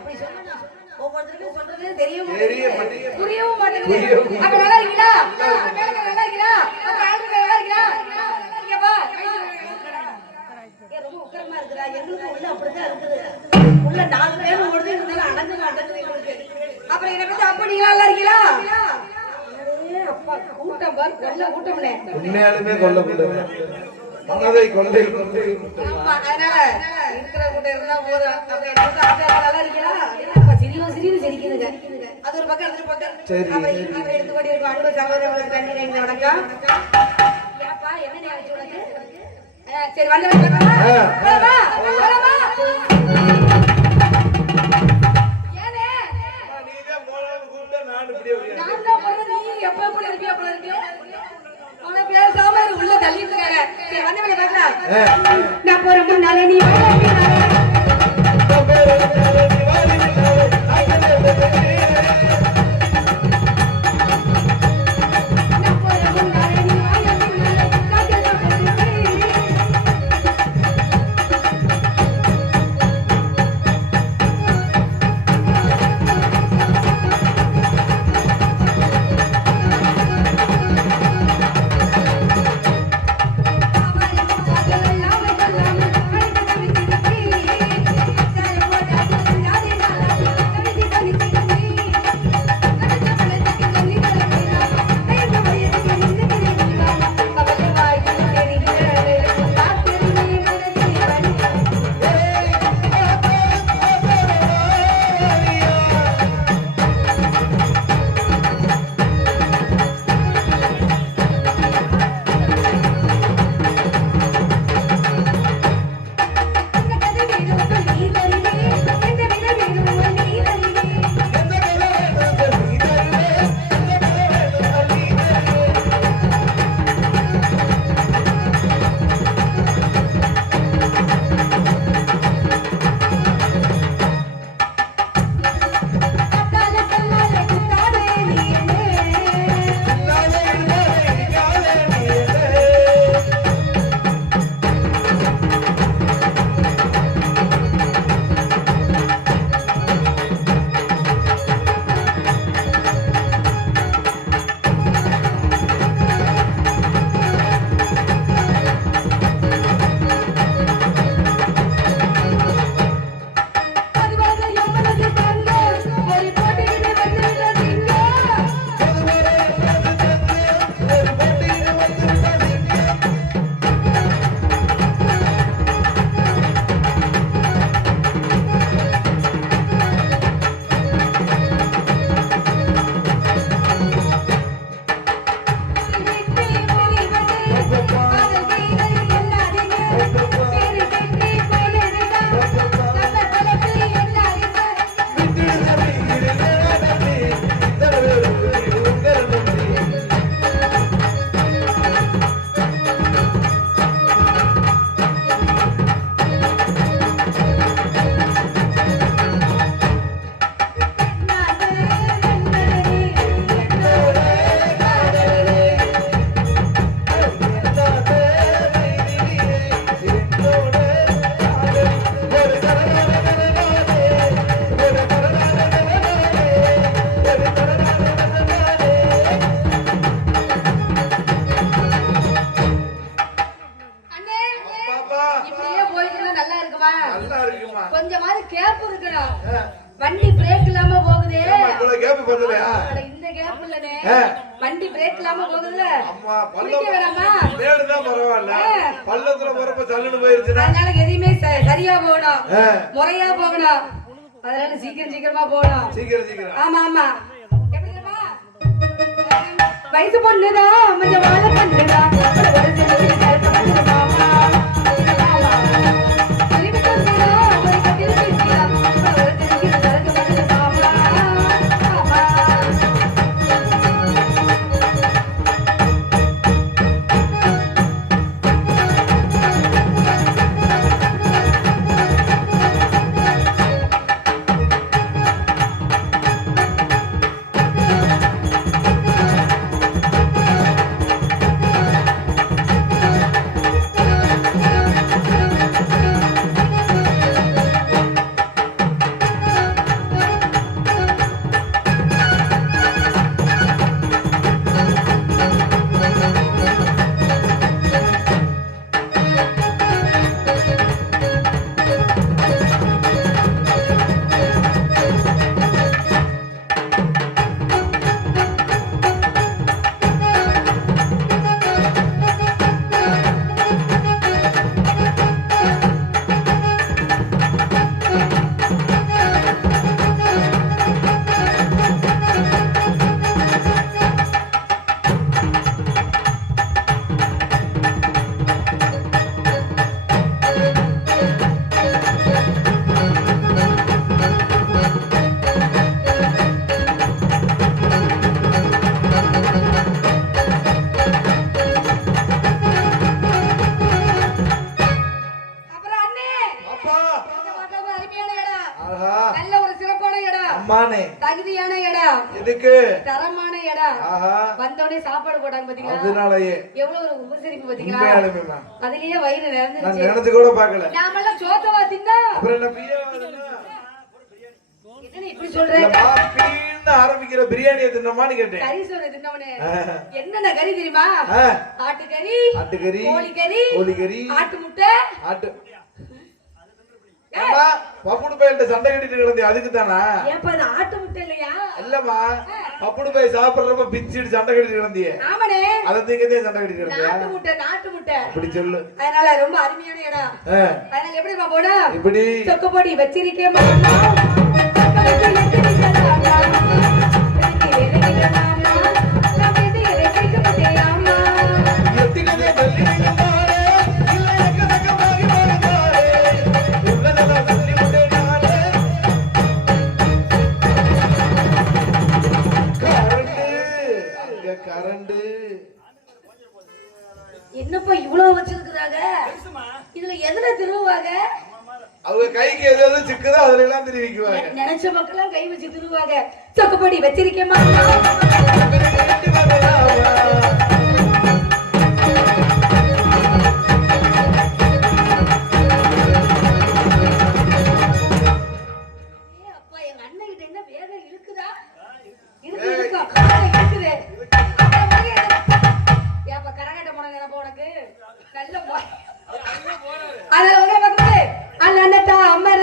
அப்படி சொன்னா ஒவ்வொருத்தருக்கும் சொல்றது புரியவும் மாட்டேங்குது. அப்ப நல்லா இருக்கீங்களா? நல்லா இருக்கீங்களா? நல்லா இருக்கீங்களா? ரொம்ப உக்கரமா இருக்குதா? எங்களுக்கு உள்ள அப்படிதான் இருக்குது. உள்ள 4 பேர் ஓடுது, இருந்தாலும் அடங்க மாட்டேங்குது எங்களுக்கு. அப்புறம் என்ன பத்தி அப்ப நீங்களா நல்லா இருக்கீங்களா? அப்பா கூட்டம் பாரு, கொல்ல கூட்டம்னே. உண்மையாலுமே கொல்ல கூட்டம். மனதை கொண்டே கொண்டே. ஆமா, அதனால இருக்கிற கூட்டம் இருந்தா போதும். அப்ப என்ன பத்தி நல்லா இருக்கீங்களா? அப்ப சிரிவு சிரிக்குதுங்க. அது ஒரு பக்கம் எடுத்துட்டு போட்டு. அப்புறம் எடுத்து ஓடி இருக்கும். அன்பு சகோதரர்களுக்கு நன்றி, வணக்கம். ஏப்பா என்ன நினைச்சு உனக்கு? சரி வந்து வரலாமா? வரலாமா? ஏனே நீதான் போறது கூப்பிட்டா நான் இப்படியே இருக்கேன். நான் தான் போறது, நீ எப்ப எப்படி இருப்பியா போல இருக்கு. அவளை பேசாம உள்ள தள்ளிட்டு இருக்காங்க. சரி வந்து வரலாம். நான் போற முன்னாலே நீ வா. கொஞ்சமாவது கேப் இருக்கணும். வண்டி பிரேக் இல்லாம போகுதே. கேப் பண்ணலையா? இந்த கேப் இல்லனே. வண்டி பிரேக் இல்லாம போகுதுல. அம்மா பல்ல வேணாமா? மேடு தான் பரவாயில்ல. பல்லத்துல போறப்ப தள்ளுன்னு போயிருச்சுனா. அதனால எதையுமே சரியா போகணும். முறையா போகணும். அதனால சீக்கிரமா போகணும். சீக்கிரம். ஆமா ஆமா. எப்படி தெரியுமா? வயசு பொண்ணுதான் கொஞ்சம் வாழ பண்ணுடா. ஒரு செல்வி கல்பனை மாமா. அம்மானே தகுதியான இடம், எதுக்கு தரமான இடம். ஆஹா வந்தோடனே சாப்பாடு போட்டாங்க பாத்தீங்களா, அதனாலயே எவ்வளவு ஒரு உபசரிப்பு பாத்தீங்களா, உண்மையாலுமேமா அதுலயே வயிறு நான் நிறைஞ்சிருச்சு. நினைச்சு கூட பார்க்கல. நாமெல்லாம் சோத்தவா தின்னா அப்புறம் என்ன பிரியாணி என்ன இப்படி சொல்றேன்? பீன்னு ஆரம்பிக்கிற பிரியாணியை தின்னமான்னு கேட்டேன். கறி சோறு தின்னவனே என்னென்ன கறி தெரியுமா? ஆட்டுக்கறி, ஆட்டுக்கறி, கோழிக்கறி, கோழிக்கறி, ஆட்டு முட்டை, ஆட்டு அம்மா பப்புடு பையிட்ட சண்டை கட்டிட்டு கிடந்தே அதுக்கு தானா? ஏப்பா அது ஆட்டு முட்டை இல்லையா? இல்லம்மா பப்புடு பை சாப்பிடுறப்ப பிச்சிட்டு சண்டை கட்டிட்டு கிடந்தியே. ஆமானே அத தீங்கதே சண்டை கட்டிட்டு கிடந்தியா? நாட்டு முட்டை, நாட்டு முட்டை அப்படி சொல்லு. அதனால ரொம்ப அருமையான இடம். அதனால எப்படி போடா? இப்படி சொக்கப்பொடி வச்சிருக்கேன் மாமா, சொக்கப்பொடி வச்சிருக்கேன் மாமா, எனக்கு வேலைக்கு மாமா, நான் வந்து இறக்கிக்க மாட்டேயாமா. எத்தினதே வெள்ளிங்க மாறே இல்ல எக்கதக்கமாகி மாறே உள்ளதெல்லாம் சொல்லி முட்டேனாலே கரண்ட் என்னப்பா இவ்வளவு வச்சிருக்காங்க? இதுல எதுல திருவுவாங்க? அவங்க கைக்கு எதாவது சிக்குதோ அதுல எல்லாம் தெரிவிக்குவாங்க. நினைச்ச மக்கள் கை வச்சு திருவுவாங்க. சொக்கப்பொடி வச்சிருக்கேன் மாமா. அப்பா எங்க அண்ணன் கிட்ட என்ன வேகம் இருக்குதா? இருக்கா இருக்குது. ஏப்பா கரகாட்ட போன நினைப்ப உனக்கு நல்ல அதுல ஒரே பக்கத்து அண்ணா அம்மர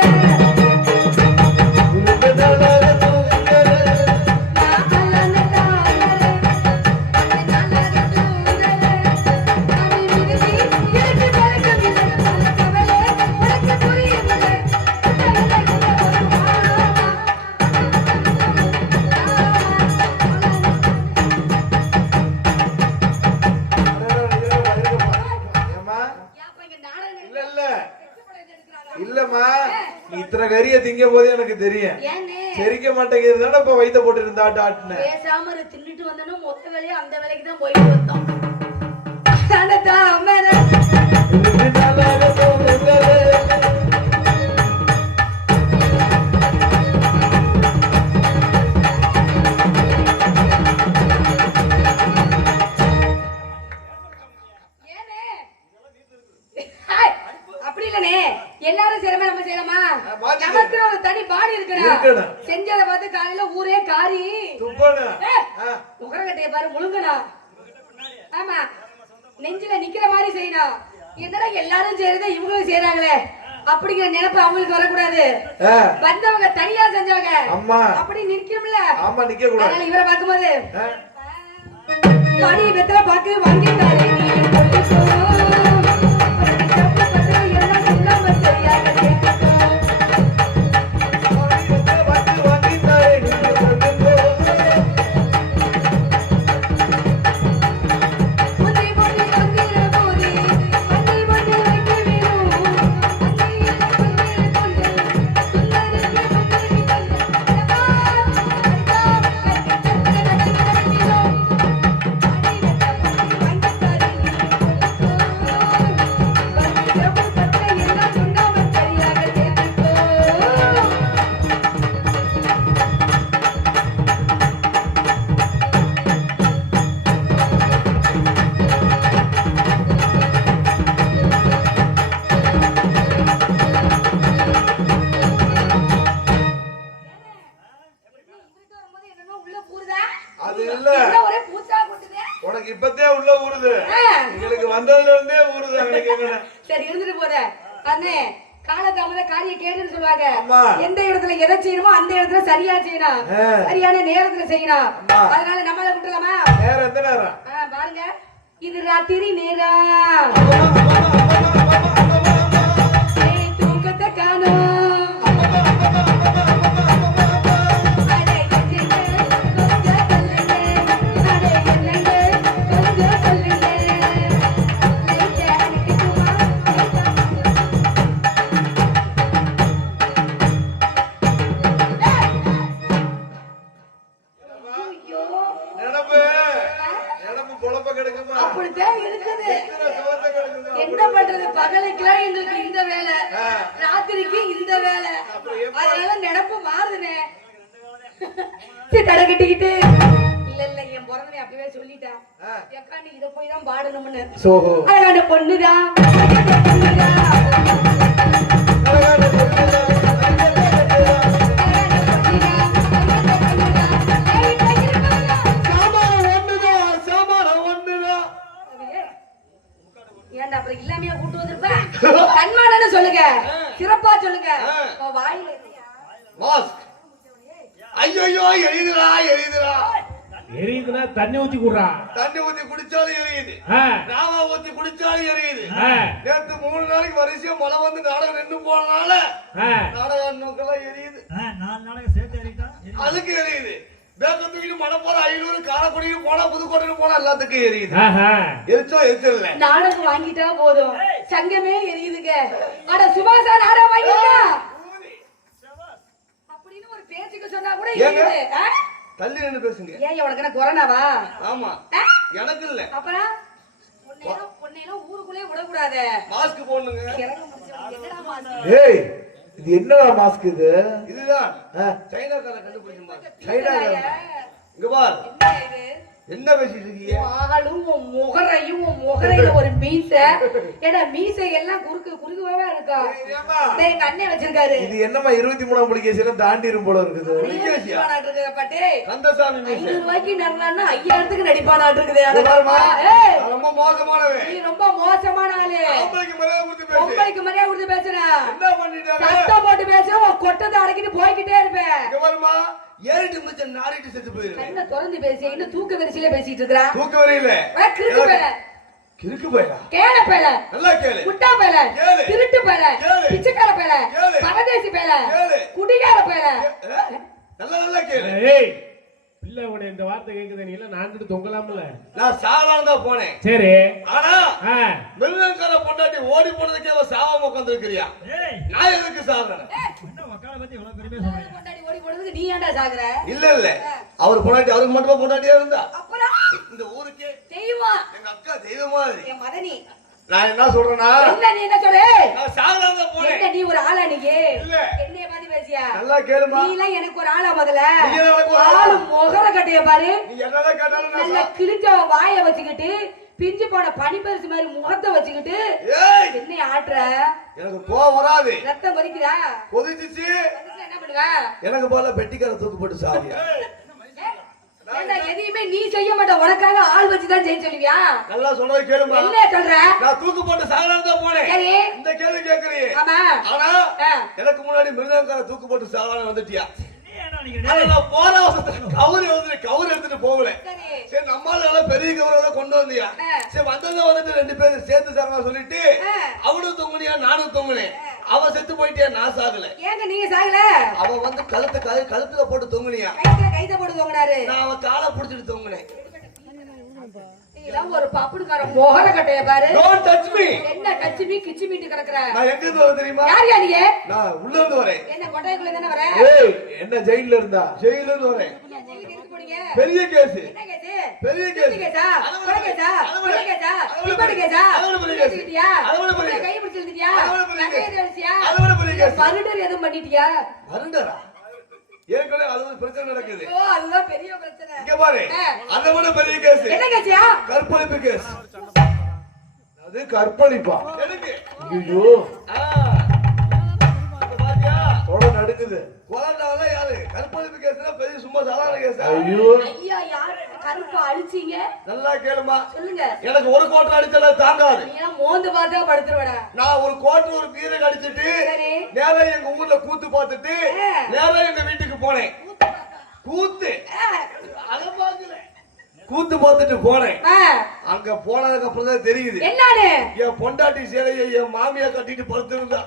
இல்லம்மா நீ இத்தனை கறிய திங்க போதே எனக்கு தெரியும். செரிக்க மாட்டேங்கிறதுனால இப்ப வயித்த போட்டு இருந்தாட்டு ஆட்டுன. பேசாம தின்னுட்டு வந்தனும் மொத்த வேலையை அந்த வேலைக்கு தான் போயிட்டு வந்தோம். அப்படி இல்லனே எல்லாரும் செய்யறமே நம்ம செய்யலாமா? நமக்கு ஒரு தனி பாடி இருக்கணும். செஞ்சத பார்த்து காலையில ஊரே காரி துப்பணும். முகரக்கட்டைய பாரு முழுங்கணும். ஆமா நெஞ்சில நிக்கிற மாதிரி செய்யணும். என்னடா எல்லாரும் செய்யறத இவங்களும் செய்யறாங்களே அப்படிங்கிற நினைப்பு அவங்களுக்கு வரக்கூடாது. வந்தவங்க தனியா செஞ்சாங்க அப்படி நிக்கணும்ல. ஆமா நிக்க கூடாது. அதனால இவரை பார்க்கும்போது பாடி வெத்தல பாக்கு வாங்கிட்டாரு. உனக்கு இப்பத்தே உள்ள ஊறுது. உங்களுக்கு வந்ததுல இருந்தே ஊறுது. சரி இருந்துட்டு போற அண்ணே. காலதாமத காரிய கேடுன்னு சொல்லுவாங்க. எந்த இடத்துல எதை செய்யணுமோ அந்த இடத்துல சரியா செய்யணும். சரியான நேரத்துல செய்யணும். அதனால நம்மள விட்டுலாமா? நேரம் எந்த நேரம் பாருங்க. இது ராத்திரி நேரம். தூக்கத்தை காணும். என்ன பண்றது? பகலுக்குலாம் எங்களுக்கு இந்த வேலை, ராத்திரிக்கு இந்த வேலை. அதனால நினைப்பு மாறுதுனே. தடை கட்டிக்கிட்டு இல்ல என் பிறந்தனை அப்பவே சொல்லிட்டேன் எக்கா நீ இதை போய் தான் பாடணும்னு அழகான பொண்ணுதான் ஏன்டா அப்புறம் இல்லாமையா கூட்டு வந்திருப்பேன் கண்மானன்னு சொல்லுங்க சிறப்பா சொல்லுங்க வாயில மாஸ்க் ஐயோ எரியுதுடா எரியுதுன்னா தண்ணி ஊத்தி குடுறா. தண்ணி ஊத்தி குடிச்சாலும் எரியுது, ராவா ஊத்தி குடிச்சாலும் எரியுது. நேத்து 3 நாளைக்கு வரிசையா மழை வந்து நாடகம் நின்று போனனால நாடகம் நோக்கெல்லாம் எரியுது. 4 நாளைக்கு சேர்த்து எரியுதா? அதுக்கு எரியுது. வேக தூக்கிட்டு மழை போல 500 காரக்குடிக்கு போனா புதுக்கோட்டைக்கு போனா எல்லாத்துக்கும் எரியுது. எரிச்சோ எரிச்சல நாடகம் வாங்கிட்டா போதும் சங்கமே எரியுதுங்க. அட சுபாஷா நாடகம் வாங்கிட்டா அப்படின்னு ஒரு பேச்சுக்கு சொன்னா கூட எரியுது. தள்ளி நின்னு பேசுங்க. ஏன் உனக்கு என்ன கொரோனாவா? ஆமா எனக்கு இல்ல. அப்புறம் பொண்ணேலாம் ஊருக்குள்ளே விடக்கூடாது. மாஸ்க் போடணுங்க. என்னடா மாஸ்க்? ஏய் இது என்னடா மாஸ்க் இது? இதுதான் சைனாக்கார கண்டுபிடிச்ச மாஸ்க். சைனாக்கார இங்க பார். என்ன இது? என்ன பேசிட்டு இருக்கீங்க? ஆளும் முகரையில ஒரு மீசை. ஏடா மீசை எல்லாம் குறுகுவாவே இருக்கா? எங்க அண்ணன் வச்சிருக்காரு. இது என்னமா 23ஆம் புலிகேசியெல்லாம் தாண்டிரும் போல இருக்குது. புலிகேசியா? பாட்டு கந்தசாமி மீசை. 500 ரூபாய்க்கு நடினா 5000க்கு நடிப்பானாட்டு இருக்குது. ரொம்ப மோசமானவே. நீ ரொம்ப மோசமான ஆளு. ஆம்பளைக்கு மரியாதை கொடுத்து பேசு. உங்களுக்கு மரியாதை கொடுத்து பேசுற. என்ன பண்ணிட்டாரு? சத்தம் போட்டு பேச உன் கொட்டத்தை அடக்கிட்டு போய்கிட்டே இருப்பேன். இங்க பாருமா, ஏறிட்டு மிச்ச நாரிட்டு செத்து போயிருவேன். என்ன திறந்து பேசி இன்னும் தூக்க வெறிச்சில பேசிட்டு இருக்கறா? தூக்க வரையில கிறுக்கு பேல. கிறுக்கு பேல. கேள பேல. நல்லா கேளு. முட்டா பேல. திருட்டு பேல. பிச்சைக்கார பேல. பரதேசி பேல. குடிகார பேல. நல்லா கேளு. ஏய் இல்ல உன இந்த வார்த்தை கேக்குதே நீ இல்ல நான் கிட்ட தொங்கலாம்ல. நான் சாகலாம் தான் போனேன். சரி ஆனா மிருகங்கார பொண்டாட்டி ஓடி போனதுக்கே அவ சாவாம உட்கார்ந்திருக்கிறியா? நான் எதுக்கு சாகறேன்? என்ன மக்களை பத்தி இவ்வளவு பெருமையா சொல்றீங்க? பொண்டாட்டி ஓடி போனதுக்கு நீ ஏன்டா சாகுற? இல்ல அவர் பொண்டாட்டி அவருக்கு மட்டும் பொண்டாட்டியா இருந்தா அப்புறம் இந்த ஊருக்கே தெய்வம். எங்க அக்கா தெய்வம் மாதிரி. என் மதனி நான் என்ன சொல்றேன்னா என்ன நீ என்ன சொல்ற? நான் சாகலாம் தான் போனேன். என்ன நீ ஒரு ஆளா நீ? இல்ல என்னைய பாத்து பேசியா? நல்லா கேளுமா. நீ எல்லாம் எனக்கு ஒரு ஆளா முதல்ல? நீ எனக்கு ஒரு ஆளு முகர கட்டைய பாரு. நீ என்னதான் கேட்டாலும் நான் நல்ல கிழிஞ்ச வாயை வச்சுக்கிட்டு பிஞ்சு போன பனிப்பரிசு மாதிரி முகத்தை வச்சுக்கிட்டு ஏய் என்னைய ஆட்டுற? எனக்கு கோவம் வராது. ரத்தம் கொதிக்குதா? கொதிச்சிச்சு. என்ன பண்ணுவ? எனக்கு போல பெட்டிக்கார தூக்கு போட்டு சாவியா? ஏண்டா எதையுமே நீ செய்ய மாட்ட, உனக்காக ஆள் வச்சுதான் செய்ய சொல்லுவியா? நல்லா சொல்றது கேளுமா. என்ன சொல்ற? நான் தூக்கு போட்டு சாகலாம் தான் போனேன். சரி இந்த கேள்வி கேக்குறீங்க. ஆமா. ஆனா எனக்கு முன்னாடி மிருகங்கார தூக்கு போட்டு சாகலாம் வந்துட்டியா? ஏன்டா நீங்க ஆனா நான் போற அவசரத்துல கவுர் எடுத்துட்டு போகல. சரி நம்மால பெரிய கவுரை கொண்டு வந்தியா? சரி வந்துட்டு 2 பேரும் சேர்த்து சாங்க சொல்லிட்டு அவனும் தொங்குனியா நானும் தொங்குனேன். அவ செத்து போயிட்டியா? நான் சாகல. ஏங்க நீங்க சாகல? அவ வந்து கழுத்துல போட்டு தொங்குனியா? கைத போட்டு தொங்குனாரு. நான் அவ காலை புடிச்சிட்டு தொங்குனேன். நீலாம் ஒரு பப்புடுகார மோகர கட்டைய பாரு. Don't touch me. என்ன டச் மீ கிச்சு மீட்டு கிடக்குற? நான் எங்க இருந்து வரேன் தெரியுமா? யார் நீ? நான் உள்ள இருந்து வரேன். என்ன கொட்டைக்குள்ள தான வர? ஏய் என்ன ஜெயில்ல இருந்தா? ஜெயில இருந்து வரேன். ஜெயிலுக்கு எதுக்கு போறீங்க? பெரிய கேஸ். என்ன கேஸ்? பெரிய கேஸ். கேஸா? கொலை கேஸா? கொலை கேஸா? இப்படி கேஸா? கேஸிட்டியா? கை பிடிச்சு இழுத்திட்டியா? நகை எரிச்சியா? மர்டர் எதுவும் பண்ணிட்டியா? மர்டரா? ஏற்கனவே அது ஒரு பிரச்சனை நடக்குது. ஓ அதுதான் பெரிய பிரச்சனை. இங்க பாரு. அதை விட பெரிய கேஸ். என்ன கேஸியா? கற்பழிப்பு கேஸ். அது கற்பழிப்பா? எதுக்கு? ஐயோ பாத்தியா? தொட நடுக்குது. கொலைனால யாரு? கற்பழிப்பு கேஸ்னா பெரிய சும்மா சாதாரண கேஸ். ஐயோ ஐயா யார் கருப்பா அழிச்சீங்க? நல்லா கேளுமா. சொல்லுங்க. எனக்கு ஒரு கோட்டர் அடிச்சல தாங்காது. நீ எல்லாம் மோந்து பார்த்தா படுத்துறவடா. நான் ஒரு கோட்டர் ஒரு பீரக் அடிச்சிட்டு சரி நேரா எங்க ஊர்ல கூத்து பார்த்துட்டு நேரா எங்க வீட்டுக்கு போனேன். கூத்து அத பாக்கல. கூத்து பார்த்துட்டு போனேன். அங்க போனதுக்கு அப்புறம் தான் தெரியுது என்னன்னு என் பொண்டாட்டி சேலையை என் மாமியா கட்டிட்டு படுத்திருந்தா.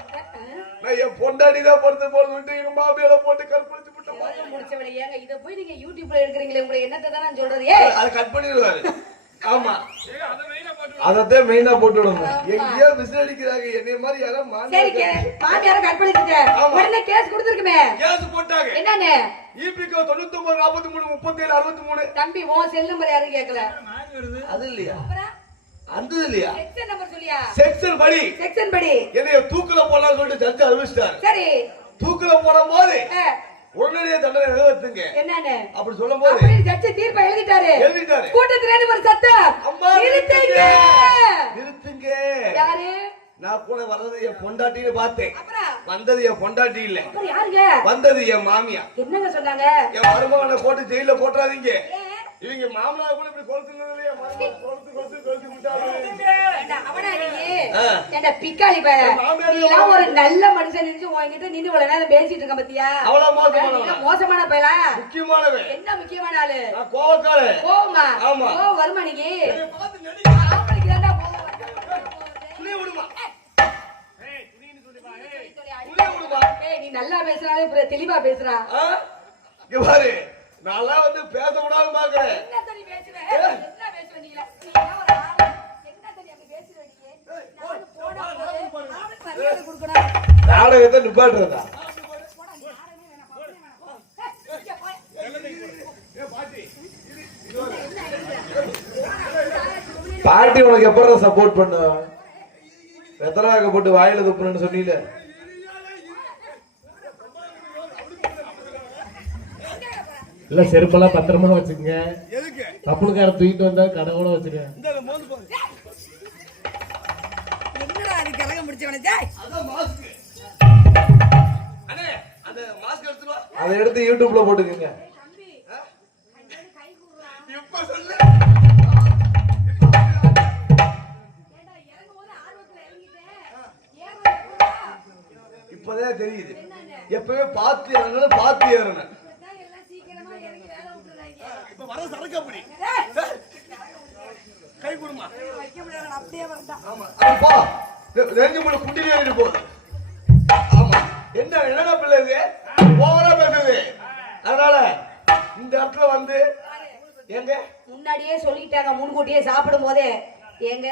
நான் என் பொண்டாட்டி தான் படுத்து போட்டு எங்க மாமியால போட்டு கற்பழிச்சு விட்டேன். முடிச்சவளை ஏங்க இத போய் நீங்க யூடியூப்ல எடுக்கறீங்களே உங்களை என்னத்தை தான் நான் சொல்றது? ஏய் அதை கட் பண்ணிடுவாரு. ஆமா அதத்தான் மெயினா போட்டு விடணும். எங்கேயோ விசில் அடிக்கிறாங்க என்னைய மாதிரி யாரோ சரிங்க மாமியார கட் பண்ணிட்டீங்க. உடனே கேஸ் கொடுத்திருக்குமே. கேஸ் போட்டாங்க. என்னன்னு? ஈபிகோ 99 43 37 63. தம்பி உன் செல் நம்பர் யாரும் கேட்கல. மாறி வருது. அது இல்லையா? அப்புறம் அந்த இல்லையா? செக்ஷன் நம்பர் சொல்லியா? செக்ஷன் படி செக்ஷன் படி என்னைய தூக்குல போடலாம்னு சொல்லிட்டு ஜட்ஜ் அறிவிச்சிட்டாரு. சரி தூக்குல போடும்போது உடனடியே தண்டனை நிறைவேற்றுங்க என்னன்னு அப்படி சொல்லும் போது அப்படி ஜட்ஜ் தீர்ப்பை எழுதிட்டாரு. எழுதிட்டாரு. கூட்டத்துல இருந்து ஒரு சத்தம், அம்மா நிறுத்துங்க. நிறுத்துங்க. யாரு? நான் கூட வர்றது என் பொண்டாட்டின்னு பார்த்தேன். அப்புறம் வந்தது என் பொண்டாட்டி இல்ல, அப்புறம் யாருங்க வந்தது என் மாமியா. என்னங்க சொன்னாங்க? என் மருமகனை போட்டு ஜெயில போட்டுறாதீங்க. இவங்க மாமனார் கூட இப்படி கொளுத்துனது இல்லையா? மருமகன் கொளுத்து விட்டாரு. ஏண்டா, அவனா நீ? ஏண்டா பிக்காளி பைய, நீலாம் ஒரு நல்ல மனுஷன் நினைச்சு உன்கிட்ட நின்னு இவ்வளவு நேரம் பேசிட்டு இருக்க பத்தியா? அவ்வளவு மோசமானவனா? மோசமான பையலா? முக்கியமானவன். என்ன முக்கியமான ஆளு? நான் கோவக்காரன். கோவமா? ஆமா. கோவம் வருமா நீ? பார்த்து நடி. ஆம்பளைக்கு தான்டா கோவம் வரும். துணியை விடுமா? ஏய் துணின்னு சொல்லுப்பா. ஏய் துணியை விடுமா? ஏய், நீ நல்லா பேசுறாலே அப்புறம் தெளிவா பேசுறா. ஆ? இங்க பாரு, நான்லாம் வந்து பேச விடாம பாக்குறேன். என்ன தண்ணி பேசுற? என்ன பேசுற நீல? நீ எல்லாம் ஒரு ஆளு. என்ன தண்ணி அப்படி பேசுற நீ? நான் போடா போடு. ஆளுக்கு மரியாதை கொடுக்கணும். நாடகத்தை நிப்பாட்டுறதா? பாட்டி உனக்கு எப்பறம் சப்போர்ட் பண்ணுவேன்? வெத்தலாக போட்டு வாயில துப்புன்னு சொன்னீல. இல்ல செருப்பெல்லாம் பத்திரமா வச்சுக்கங்க. கப்பலுக்கார தூக்கிட்டு வந்தா கடவுள வச்சுக்க. என்னடா அது கலகம் முடிச்சவனே? ஜாய். அதான் மாஸ்க். அண்ணே, அந்த மாஸ்க் எடுத்து வா. அதை எடுத்து யூடியூப்ல போட்டுக்கங்க. தம்பி, கை கூடுறா. இப்ப சொல்லு. ஏண்டா இறங்கும்போது ஆர்வத்துல இறங்கிட்டேன். ஏறல. இப்பதான் தெரியுது. எப்பவே பார்த்து ஏறணும், பார்த்து ஏறணும். எல்லாம் சீக்கிரமா இறங்கி வேலை விட்டுறாங்க. இப்ப வர சரக்கு அப்படி. கை கொடுமா. வைக்க முடியாது, அப்படியே வரட்டான். ஆமா. அப்பா, ரெண்டு மூணு குட்டி ஏறிட்டு போகுது. ஆமா. என்னடா பிள்ளை இது? ஓவரா பேசுது. அதனால இந்த இடத்துல வந்து எங்க முன்னாடியே சொல்லிட்டாங்க, முன்கூட்டியே சாப்பிடும் போதே ஏங்க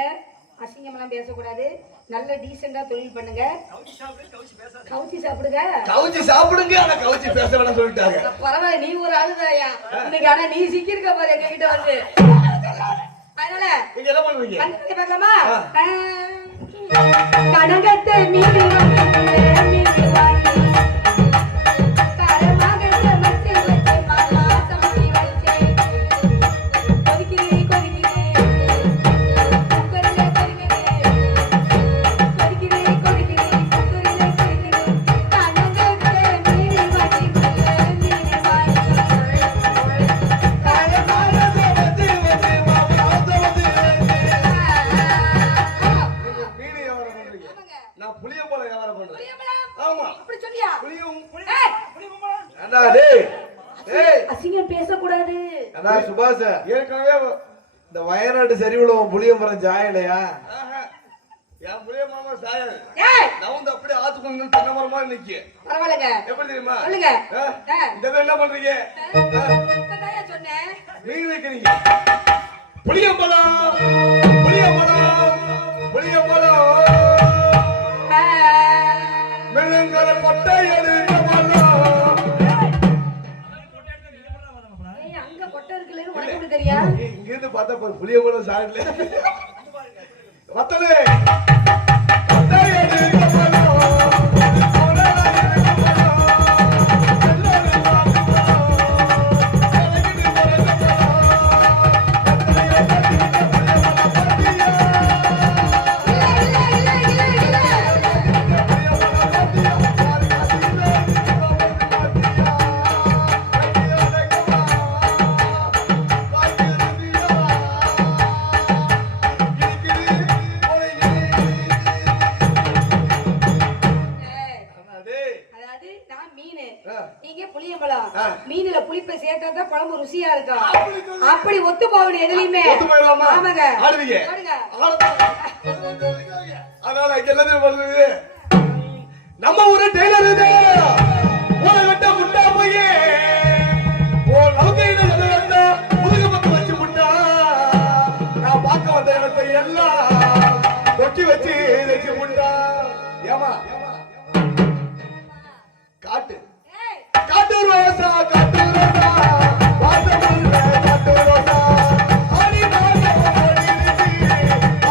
அசிங்கமெல்லாம் பேசக்கூடாது, நல்ல டீசெண்டா தொழில் பண்ணுங்க, கவுச்சி சாப்பிடுங்க. கவுச்சி சாப்பிடுங்க, ஆனா கவுச்சி பேச வேணாம் சொல்லிட்டாங்க. பரவாயில்ல, நீ ஒரு ஆளுதாயா இன்னைக்கு. ஆனா நீ சிக்கிருக்க பாரு எங்க கிட்ட வந்து. அதனால நீங்க என்ன பண்ணுவீங்க? கண்ணகத்தை பார்க்கலாமா? கனகத்தை மீறி மீறி வாங்கி கரமாக சமைச்சு வச்சு மாமா சமைச்சு வச்சு கொதிக்கிறே கொதிக்கிறே குக்கரிலே கொதிக்கிறே கொதிக்கிறே கொதிக்கிறே குக்கரிலே கொதிக்கிறே கனகத்தை மீறி வாங்கி மீறி வாங்கி கரமாக வந்து மாமா வந்து மீன் வியாபாரம் பண்றீங்க. நான் புளியம்பழம் வியாபாரம் பண்றேன். ஆமா. அப்படி சொல்லியா? புளியும் ஏய், அண்ணா டேய் டேய் அசிங்கம் பேசக்கூடாது. அண்ணா சுபாஷ், ஏற்கனவே இந்த வயநாடு சரிவுல உன் புளியமரம் ஜாயலையா? ஆஹா, என் புளிய மாமா சாயாது. ஏய், நான் வந்து அப்படியே ஆத்துக்குள்ள தென்னை மரமா நிக்கி. பரவாயில்லைங்க. எப்படி தெரியுமா? சொல்லுங்க. இந்த இதை என்ன பண்றீங்க? இப்பதாயா சொன்னேன். மீன் வைக்கிறீங்க. புளியம்பழம் புளியம்பழம் புளியம்பழம் மெல்லுங்கிற கொட்டை எடுத்த பழம். ஏய், அங்க கொட்டை இருக்குல்ல, உனக்கு எப்படி தெரியா? இங்க இருந்து பார்த்தா புளியம்பழம் சாயல வத்தலே கொட்டை எடுத்த பழம். அதாவது நான் மீன், நீங்க புளியம்பழம். மீனுல புளிப்பை சேர்த்தா தான் குழம்பு ருசியா இருக்கும். அப்படி ஒத்து போகணும் எதுலயுமே. ஒத்து போயிடலாமா? ஆமாங்க. ஆடுவீங்க. ஆடுங்க. அதனால இங்க எல்லாத்தையும் பண்ணுது. நம்ம ஊரு டெய்லர் இது. உலகட்ட முட்டா போய் ஓ லவுகையில எதா முதுகு பத்து வச்சு முட்டா. நான் பார்க்க வந்த இடத்தை எல்லாம் கொட்டி வச்சு வச்சு முட்டா. ஏமா காட்டு ஏய், காட்டு ரோசா காட்டு ரோசா வாசமுள்ள காட்டு ரோசா ஆடி மாதம் ஓடிடுச்சு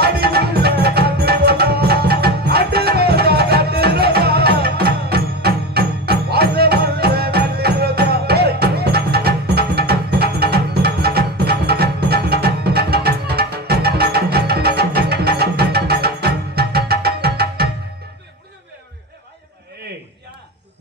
ஆடி உள்ள காட்டு ரோசா காட்டு ரோசா காட்டு ரோசா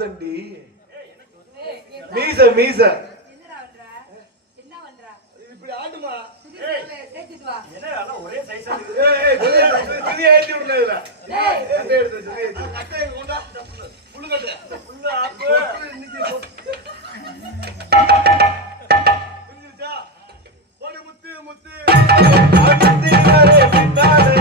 தண்டி மீச மீச என்னடா பண்ற? என்ன பண்ற? இப்படி ஆடுமா சேர்த்துட்டு வா. என்ன அதெல்லாம் ஒரே சைஸா இருக்குது. துணி ஏற்றி விடுங்க இதுல டேய், கட்டை எடுத்து துணி ஏற்றி கட்டை கொண்டா புல்லு கட்டு புல்லு ஆப்பு. இன்னைக்கு புரிஞ்சுச்சா போடு முத்து முத்து அடித்தீரே பின்னாலே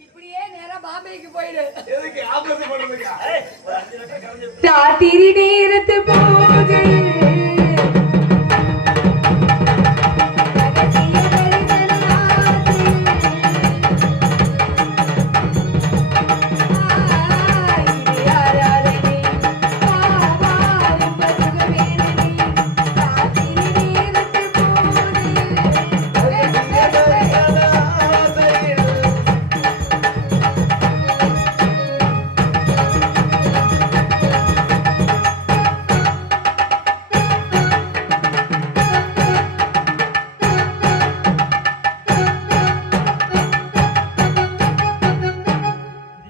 இப்படியே நேரா பாம்பேக்கு போயிடு. எதுக்கு ஆபரேஷன் பண்ணுறதுக்கா ஏய், ஒரு 5 லட்சம் கலந்து ராத்திரி நேரத்து பூஜை ரகசிய தரிசன ராத்திரி. இது ஆராதனை பாவாரும் பசுகவேதனை. ராத்திரி நேரத்து இது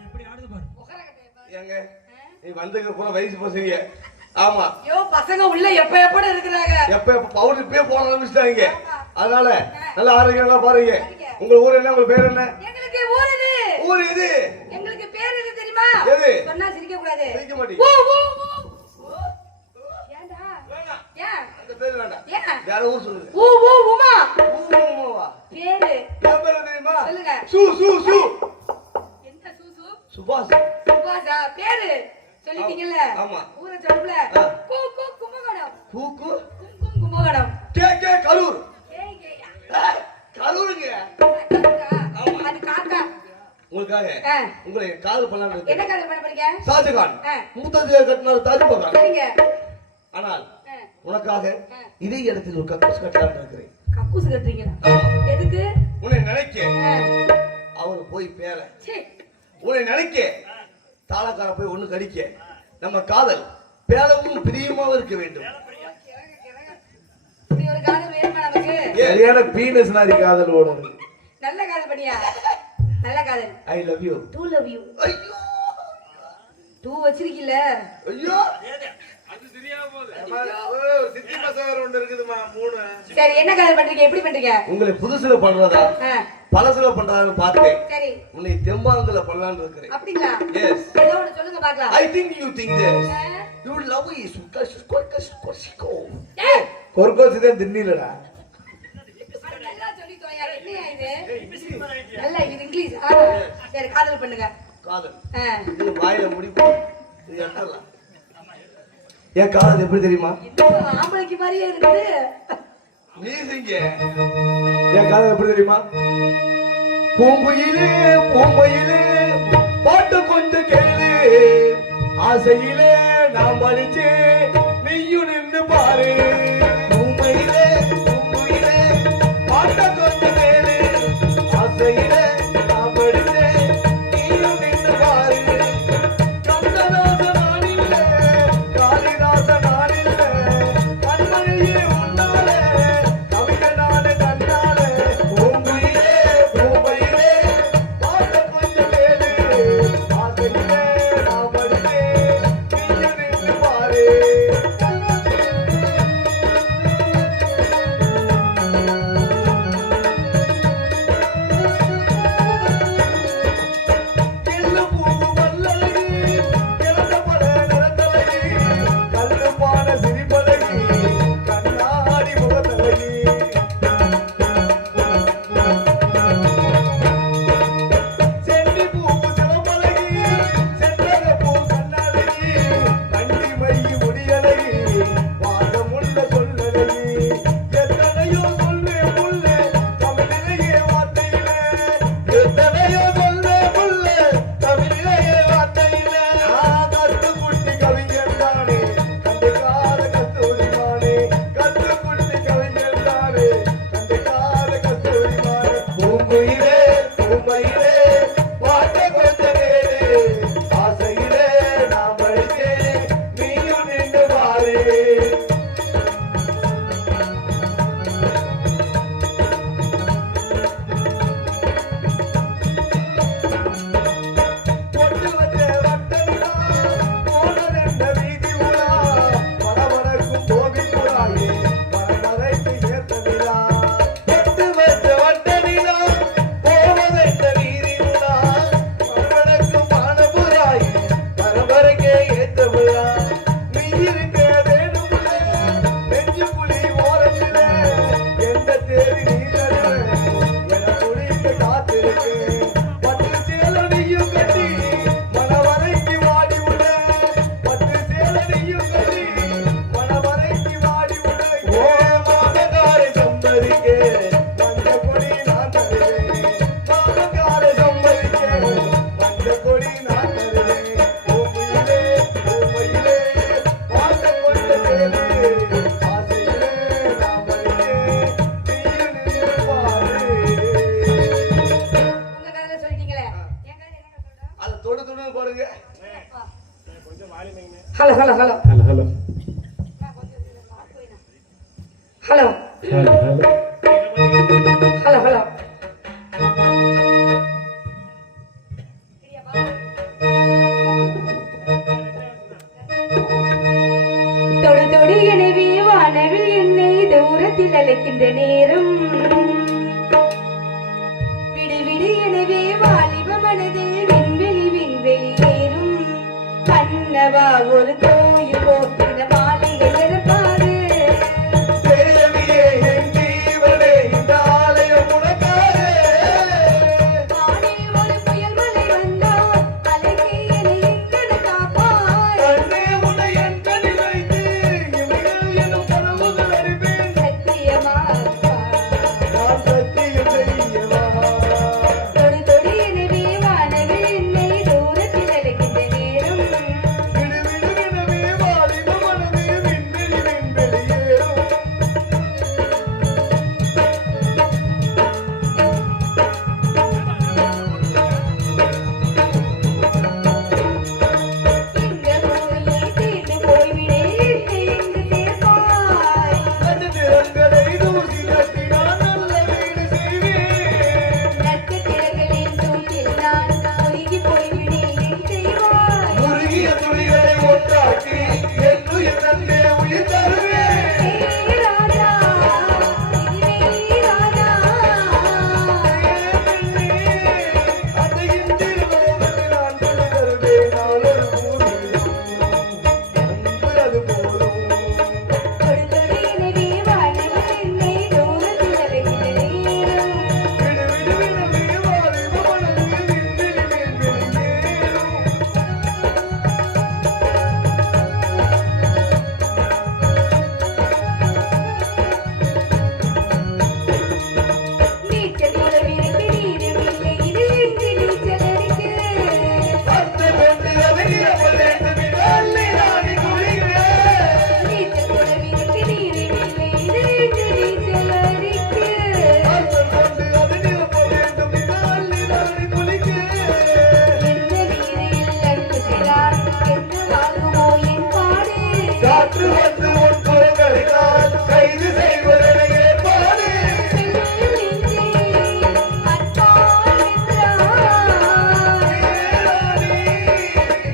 எப்படி ஆடுது பாரு. ஏங்க நீ வந்ததுக்கு கூட வயசு பசங்க ஆமா ஐயோ, பசங்க உள்ள எப்ப எப்பட இருக்கிறாங்க. எப்ப பவுடர் இப்பயே போன ஆரம்பிச்சிட்டாங்க அதனால நல்லா ஆரோக்கியம் நல்லா பாருங்க உங்க ஊர் என்ன உங்க பேர் என்ன எங்களுக்கு ஊர் இது. ஊர் இது எங்களுக்கு பேர் எது தெரியுமா? எது? சொன்னா சிரிக்க கூடாது. சிரிக்க மாட்டீங்க. ஊ, ஊ, ஊ. ஏன்டா? வேணாம். ஏன்? அந்த பேர் வேண்டாம் ஏன்? வேற ஊர் சொல்லுங்க ஊ, ஊ, உமா. ஊமாவா? பேரு. என் பேர் தெரியுமா சொல்லுங்க. சு சு சு என்ன சூசு? சுபாஷ் சுபாஷா? பேரு சொல்லிட்டீங்கல்ல? ஆமா. ஊரை சொல்லுல. ஆ. கூ, கூ, கும்பகோணம். பூக்கு கும், கும், கும்பகோணம். கே கே கரூர் ஏய், ஏய், ஏய், கரூருங்க காக்கா. ஆமா. அது காக்கா. உங்களுக்காக ஆ. உங்களை காதல் பண்ணலாம்னு என்ன இருக்கு கதை பண்ண போறீங்க? ஷாஜகான் ஆ. முத்தத்திலே கட்டினார் தாஜ்மஹால் சரிங்க. ஆனால் ஆ. உனக்காக ஆ. இதே இடத்தில் ஒரு கக்கூஸ் கட்டலாம்னு இருக்கிறேன் கக்கூசு கட்டுறீங்களா? ஆமா. எதுக்கு? உன்னை நினைக்க ஆ. அவர் போய் பேர சீ. உன்னை நினைக்க தாளக்கார போய் ஒண்ணு கடிக்க நம்ம காதல் பேலவும் பிரியமாவும் இருக்க வேண்டும் இப்படி ஒரு காதல் வேணுமா நமக்கு? சரியான பீனஸ் நாரி காதல் ஓடும் நல்ல காதல் பண்ணியா? நல்ல காதல். I love you too love you. ஐயோ டூ வச்சிருக்கீல்ல? ஐயோ சித்தி பசங்க ஒண்ணு இருக்குதுமா 3 சரி, என்ன காதல் பண்றீங்க? எப்படி பண்றீங்க? உங்களை புதுசுல பண்றதா ஆ, பழசுல பண்றதான்னு பார்த்தேன் சரி. உன்னை தெம்பாங்கல பண்ணலாம்னு இருக்கிறேன் அப்படிங்களா? எஸ் ஏதோ ஒண்ணு சொல்லுங்க பார்க்கலாம். I think you think this ah. You love is கொர்கோ ஏய், கொர்கோசி தான் தின்னிலடா அட நல்லா சொல்லி தோயா. என்னையா இது? இங்கிலீஷ் மாதிரி ஆயிட்டியா? நல்லா இது இங்கிலீஷ். ஆ, சரி, காதல் பண்ணுங்க. காதல் ஆ. இது வாயில முடிப்போம் இது எட்டலாம் என் காதல் எப்படி தெரியுமா இன்னும் ஆம்பளைக்கு மாதிரியே இருக்குது. நீசிங்க என் காதல் எப்படி தெரியுமா பூங்குயிலே பூங்குயிலே பாட்டு கொஞ்சம் கேளு ஆசையிலே நான் படிச்சு நீயும் நின்னு பாரு பூங்குயிலே பூங்குயிலே பாட்டு கொஞ்சம் கேளு ஆசையிலே நான் படிச்சு நீயும் நின்னு பாரு கந்ததாச நானில்லை காளிதாச நானில்லை கண்மணியே உன்னாலே கவிதை நானே கண்ணாலே பூங்குயிலே பூங்குயிலே பாட்டு கொஞ்சம் கேளு ஆசையிலே நான் படிச்சு நீயும் நின்னு பாரு hello hello hello hello hello hello hello hello hello hello தொடு தொடு எனவே வானவில் என்னை தூரத்தில் அழைக்கின்ற நேரம் விடு விடு எனவே வாலிப மனதில் விண்வெளி விண்வெளி ஏறும் கண்ணவா ஒரு கோயில் போக்கின மாளிகை எதிர்பாரு தேவியே என் ஜீவனே இந்த ஆலயம் உனக்காக வானில் ஒரு புயல் மழை வந்தால் அலைக்கு என்னை எங்கட காப்பாய் கண்ணே உன்னை என் கண்ணில் வைத்து இமைகள் எனும் கனவுகள் அறிவேன் சத்தியமா நான் சத்தியம் செய்யவா தொடு தொடு எனவே வானவில் என்னை தூரத்தில் அழைக்கின்ற நேரம் விடுவிடுவிடவே வாலிப மனதே விண்வெளி விண்வெளி ஏறும் இந்த பூமியை தீர்ந்து போய்விடே என்னை எங்கு சேர்ப்பாய் நட்சத்திரங்களை தூசி தட்டினால் நல்ல வீடு செய்வேன் நட்சத்திரங்களின் சூட்டில் நான் உருகி போய்விடே என் செய்வாய் உருகிய துளிகளை ஒன்றாக்கி என் உயிர் தந்தே உயிர் தருவேன் ஏ ராஜா இதுவே ராஜா அதையின் திருமணத்தில் நான் கொண்டு தருவேன் நாளொரு கூறு அன்பு அது போதும் தொடு தொடு எனவே வானவில் என்னை தூரத்தில் அழைக்கின்ற நேரம் விடுவிடுவிடவே வாலிப மனதே விண்வெளி விண்வெளி ஏறும் நீச்சல் குளவிற்கு நீருமில்லை இது எங்கு நீச்சல் அடிக்க அந்த பெண்ணு அதை நிரப்ப வேண்டும் என்று அள்ளி ராணி குளிக்க நீச்சல் குளவிற்கு நீருமில்லை இது எங்கு நீச்சல் அடிக்க அர்த்தம் கொண்டு அதை நிரப்ப வேண்டும் என்று அள்ளி ராணி குளிக்க இந்த நீரில் அழுத்துகிறார் என்ன ஆகுமோ என் பாடு காற்று வந்து உன் குரல்களினால் கைது செய்வதென ஏற்பாடு நெஞ்சே அன்பால் வென்றாய் ஏறானே,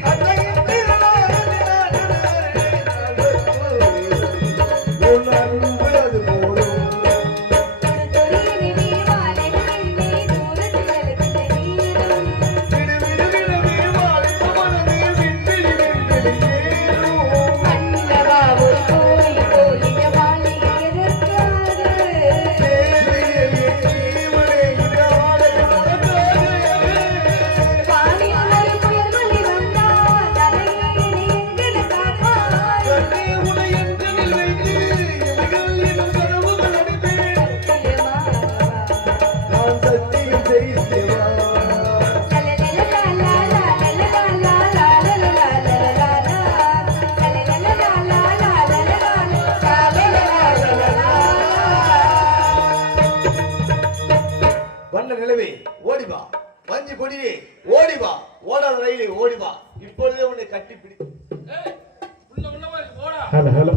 அன்னையின் திருநாளில் உன் அன்பு அது போதும் தொடு தொடு எனவே வானவில் என்னை தூரத்தில் அழைக்கின்ற நேரம் விடுவிடுவிடவே வாலிப மனதே விண்வெளி விண்வெளி ஏறும் கண்ணவா ஒரு கோயில் போலிய மாளிகை எதற்காக தேவியே ஜீவனே இது ஆலயம் உனக்காக வானில் ஒரு புயல் மழை வந்தால் தலையை எங்கன காப்பாய் கண்ணே உன்னை என் கண்ணில் வைத்து இமைகள் எனும் கனவுகள் அடிப்பேன் சத்தியமா நான் சத்தியம் செய்யவா வண்ண நிலவே ஓடிவா வஞ்சி கொடியே ஓடிவா ஓடாத ரயிலே ஓடிவா இப்பொழுதே உன்னை கட்டி பிடி ஹலோ ஹலோ